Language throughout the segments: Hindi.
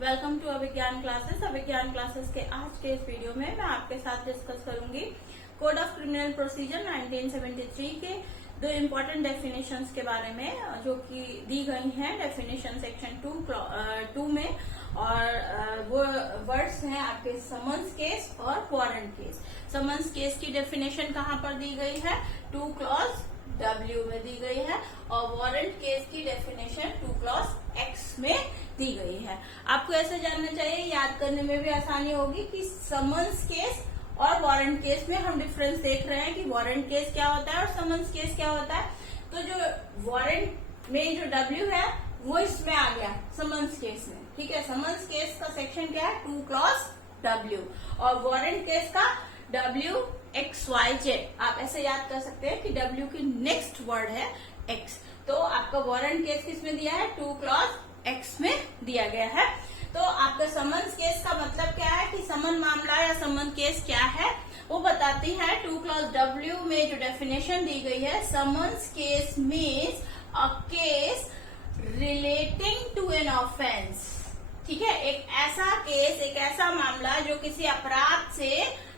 Welcome to Abhigyan classes. Abhigyan classes के आज के इस वीडियो में मैं आपके साथ डिस्कस करूंगी कोड ऑफ क्रिमिनल प्रोसीजर 1973 के दो इम्पोर्टेंट डेफिनेशंस के बारे में जो कि दी गई हैं डेफिनेशन सेक्शन 2 में। और वो वर्ड्स हैं आपके समन्स केस और वारंट केस। समन्स केस की डेफिनेशन कहाँ पर दी गई है? 2 क्लॉज W में दी गई है और वारंट केस की डेफिनेशन 2 क्लॉज X में दी गई है। आपको ऐसे जानना चाहिए, याद करने में भी आसानी होगी कि समन्स केस और वारंट केस में हम डिफरेंस देख रहे हैं कि वारंट केस क्या होता है और समन्स केस क्या होता है। तो जो वारंट में जो W है वो इसमें आ गया समन्स केस में, ठीक है। समन्स केस का सेक्शन क्या है? 2 क्लॉज W और वारंट केस का WXYZ। आप ऐसे याद कर सकते हैं कि W की नेक्स्ट वर्ड है X। तो आपका वारंट केस किसमें दिया है? 2 क्लॉज X में दिया गया है। तो आपका समन्स केस का मतलब क्या है कि समन मामला या समन केस क्या है वो बताती है 2 क्लॉज W में जो डेफिनेशन दी गई है। Summons case means a case relating to an offence, ठीक है। एक ऐसा केस, एक ऐसा मामला जो किसी अपराध से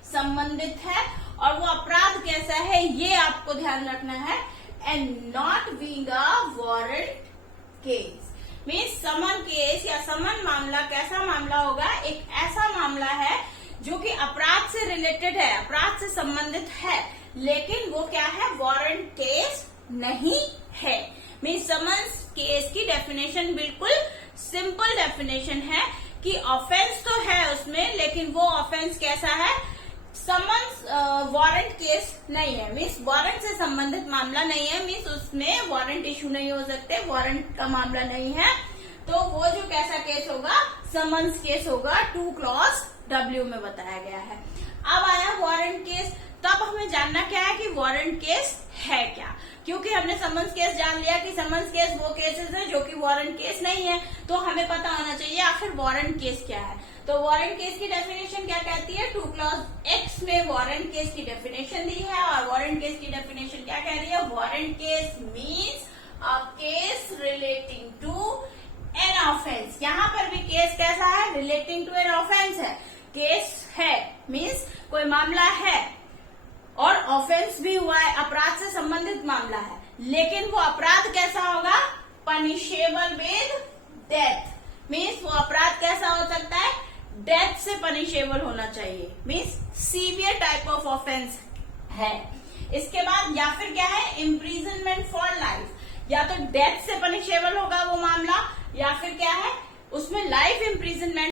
संबंधित है और वो अपराध कैसा है ये आपको ध्यान रखना है। And not being a warrant case means summon case या समन मामला कैसा मामला होगा? एक ऐसा मामला है जो कि अपराध से रिलेटेड है, अपराध से संबंधित है, लेकिन वो क्या है? वारंट केस नहीं है। मीन्स समन्स केस की डेफिनेशन बिल्कुल सिंपल डेफिनेशन है कि ऑफेंस तो है उसमें, लेकिन वो ऑफेंस कैसा है? समन्स वारंट केस नहीं है, मीन्स वारंट से संबंधित मामला नहीं है, मीन्स उसमें वारंट इशू नहीं हो सकते, वारंट का मामला नहीं है। तो वो जो कैसा केस होगा? समन्स केस होगा। 2 क्लॉज W में बताया गया है। अब आया वारंट केस। तब हमें जानना क्या है कि वारंट केस है क्या, क्योंकि हमने समन्स केस जान लिया कि समन्स केस वो केसेस है जो कि वारंट केस नहीं है। तो हमें पता होना चाहिए आखिर वारंट केस क्या है। तो वारंट केस की डेफिनेशन क्या कहती है? 2 क्लॉज X में वारंट केस की डेफिनेशन दी है और वारंट केस की डेफिनेशन क्या कह रही है? Warrant case means a case relating to an offence. यहाँ पर भी केस कैसा है? रिलेटिंग टू एन ऑफेंस है। केस है मीन्स कोई मामला है और ऑफेंस भी हुआ है, अपराध से संबंधित मामला है, लेकिन वो अपराध कैसा होगा? Punishable with death. मीन्स वो अपराध कैसा हो सकता है? डेथ से पनिशेबल होना चाहिए, means severe type of offence है। इसके बाद या फिर क्या है? Imprisonment for life. या तो डेथ से पनिशेबल होगा वो मामला या फिर क्या है? उसमें लाइफ इम्प्रिजनमेंट